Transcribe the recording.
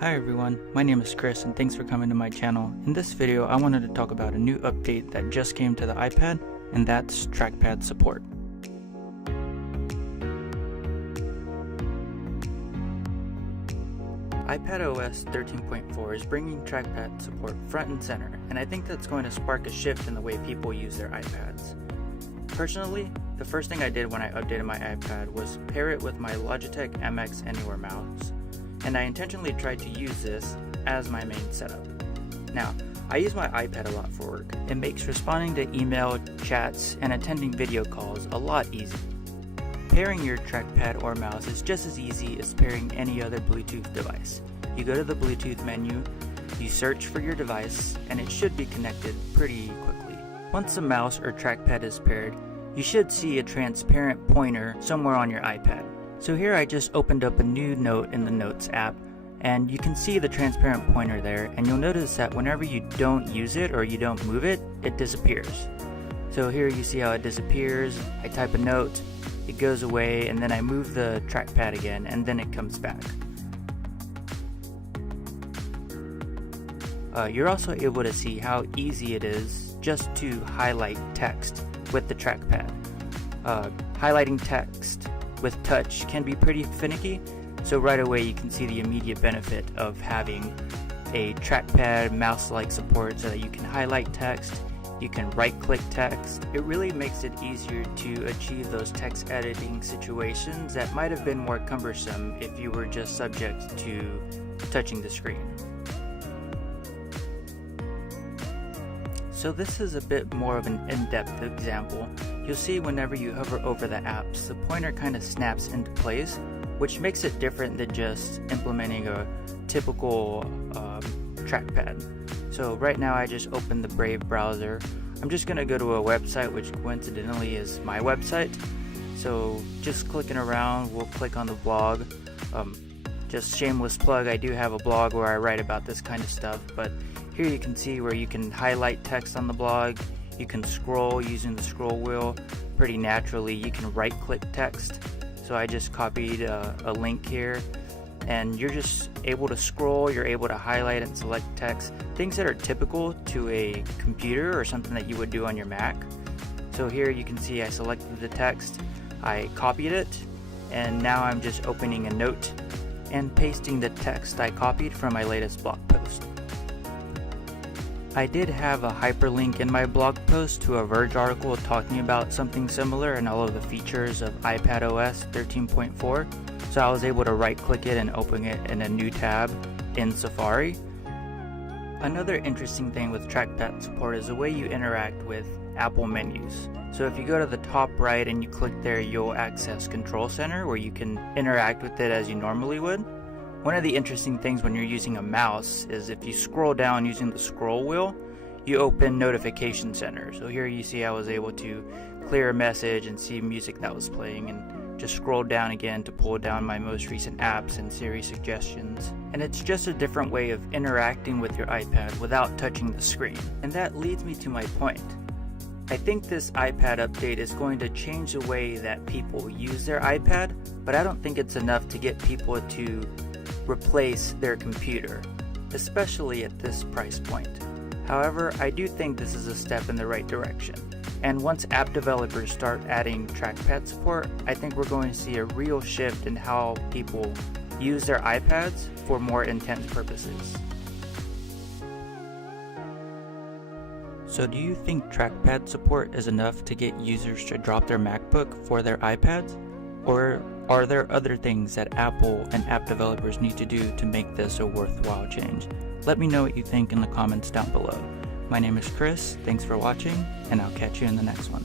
Hi everyone, my name is Chris and thanks for coming to my channel. In this video I wanted to talk about a new update that just came to the iPad, and that's trackpad support. iPadOS 13.4 is bringing trackpad support front and center, and I think that's going to spark a shift in the way people use their iPads. Personally, the first thing I did when I updated my iPad was pair it with my Logitech MX Anywhere mouse, and I intentionally tried to use this as my main setup. Now, I use my iPad a lot for work. It makes responding to email, chats, and attending video calls a lot easier. Pairing your trackpad or mouse is just as easy as pairing any other Bluetooth device. You go to the Bluetooth menu, you search for your device, and it should be connected pretty quickly. Once the mouse or trackpad is paired, you should see a transparent pointer somewhere on your iPad. So here I just opened up a new note in the Notes app, and you can see the transparent pointer there, and you'll notice that whenever you don't use it or you don't move it, it disappears. So here you see how it disappears. I type a note, it goes away, and then I move the trackpad again, and then it comes back. You're also able to see how easy it is just to highlight text with the trackpad. Highlighting text with touch can be pretty finicky, so right away you can see the immediate benefit of having a trackpad mouse-like support so that you can highlight text, you can right-click text. It really makes it easier to achieve those text editing situations that might have been more cumbersome if you were just subject to touching the screen. So this is a bit more of an in-depth example. You'll see whenever you hover over the apps, the pointer kind of snaps into place, which makes it different than just implementing a typical trackpad. So right now I just opened the Brave browser. I'm just going to go to a website which coincidentally is my website. So just clicking around, we'll click on the blog. Just shameless plug, I do have a blog where I write about this kind of stuff, but here you can see where you can highlight text on the blog, you can scroll using the scroll wheel pretty naturally, you can right click text. So I just copied a link here, and you're just able to scroll, you're able to highlight and select text, things that are typical to a computer or something that you would do on your Mac. So here you can see I selected the text, I copied it, and now I'm just opening a note and pasting the text I copied from my latest blog post. I did have a hyperlink in my blog post to a Verge article talking about something similar and all of the features of iPadOS 13.4, so I was able to right click it and open it in a new tab in Safari. Another interesting thing with trackpad support is the way you interact with Apple menus. So if you go to the top right and you click there, you'll access Control Center where you can interact with it as you normally would. One of the interesting things when you're using a mouse is if you scroll down using the scroll wheel, you open Notification Center. So here you see I was able to clear a message and see music that was playing, and just scroll down again to pull down my most recent apps and Siri suggestions. And it's just a different way of interacting with your iPad without touching the screen. And that leads me to my point. I think this iPad update is going to change the way that people use their iPad, but I don't think it's enough to get people to replace their computer, especially at this price point. However, I do think this is a step in the right direction. And once app developers start adding trackpad support, I think we're going to see a real shift in how people use their iPads for more intense purposes. So do you think trackpad support is enough to get users to drop their MacBook for their iPads? Or are there other things that Apple and app developers need to do to make this a worthwhile change? Let me know what you think in the comments down below. My name is Chris, thanks for watching, and I'll catch you in the next one.